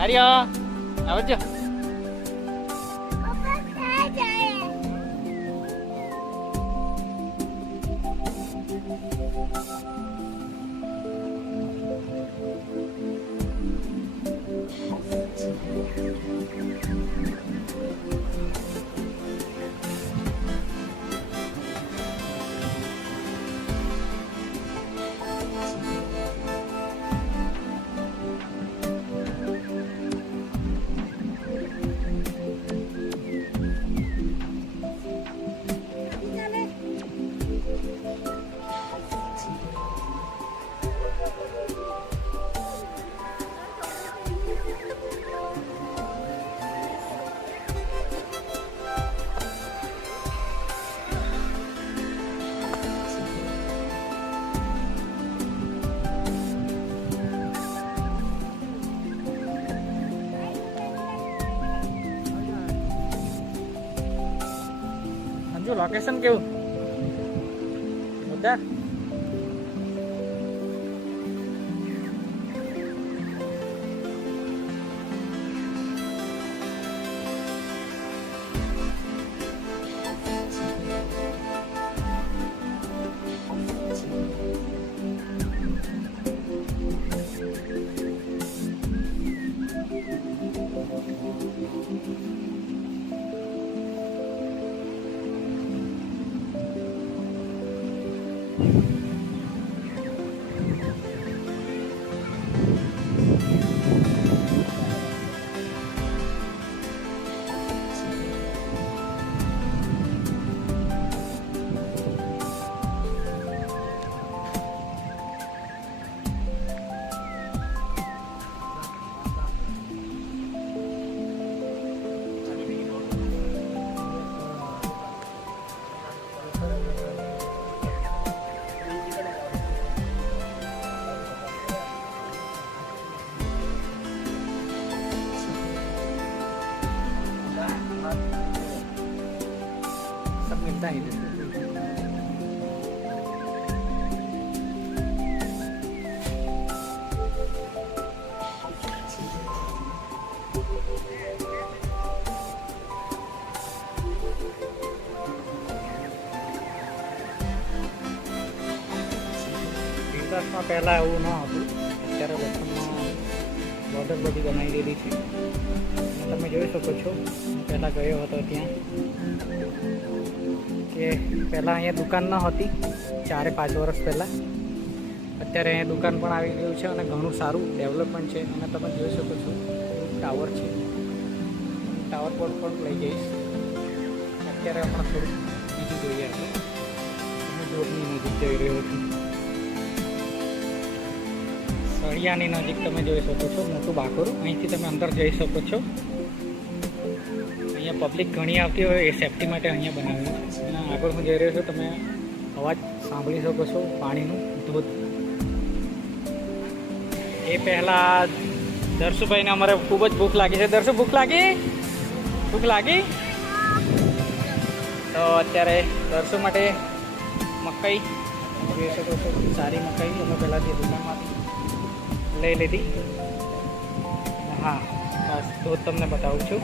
આર્યો આવજો. લોકેશન કેવું જોરદાર. मिलता है વિકાસમાં પહેલાં એવું ન હતું. અત્યારે વતનમાં બોર્ડર બધી બનાવી દીધી છે. તમે જોઈ શકો છો પહેલાં ગયો હતો ત્યાં કે પહેલાં અહીંયા દુકાન ન હતી 4-5 વર્ષ પહેલાં. અત્યારે અહીંયા દુકાન પણ આવી ગયું છે અને ઘણું સારું ડેવલપમેન્ટ છે. અને તમે જોઈ શકો છો ટાવર છે. ટાવર પર પણ લઈ જઈશ. અત્યારે હમણાં થોડું બીજું જોઈએ આપણે. તમે જોડની નજીક જઈ રહ્યો છું. સળિયાની નજીક તમે જોઈ શકો છો મોટું બાકોરું. અહીંથી તમે અંદર જઈ શકો છો. અહીંયા પબ્લિક ઘણી આવતી હોય એ સેફ્ટી માટે અહીંયા બનાવ્યું છે. અને આગળ હું જઈ રહ્યો છું, તમે અવાજ સાંભળી શકો છો પાણીનું ધોધ. એ પહેલાં દર્શુભાઈને અમારે ખૂબ જ ભૂખ લાગી છે. દર્શુ ભૂખ લાગી? ભૂખ લાગી? તો અત્યારે દર્શુ માટે મકાઈ જોઈ શકો છો. સારી મકાઈ અમે પહેલાંથી દુકાનમાંથી લઈ લીધી. હા, બસ ધોધ તમને બતાવું છું.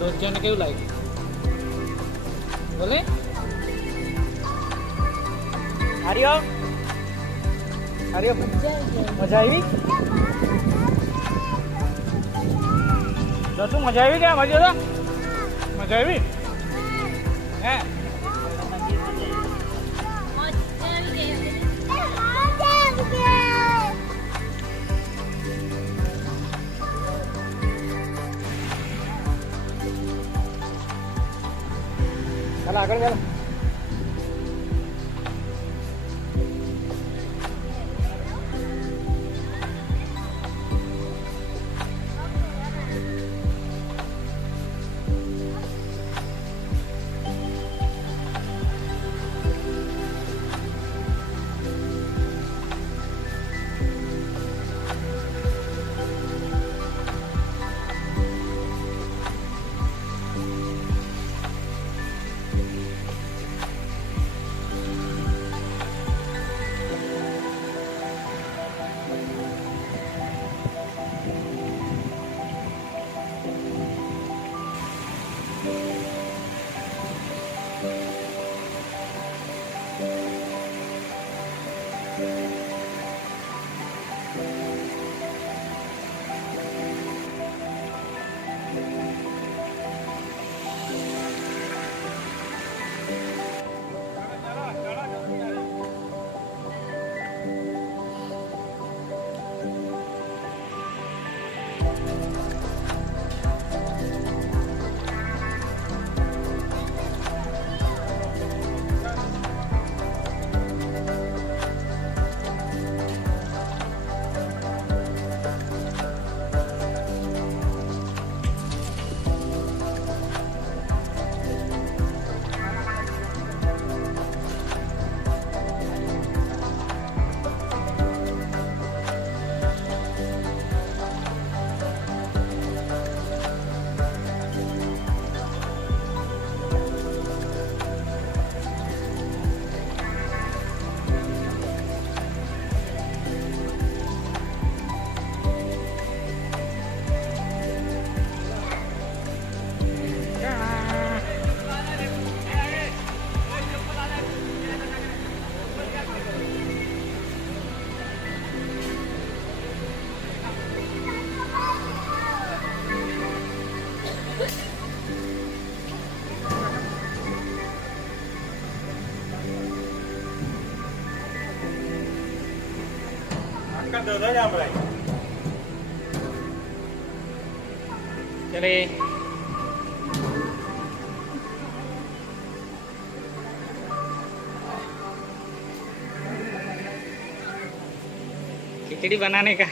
રોજને કેવું લાગ્યું બોલે આર્યો આર્યો મજા આવી શું મજા આવી કે મજા મજા આવી હે ચાલો આગળ ચાલો चले खिचड़ी बनाने का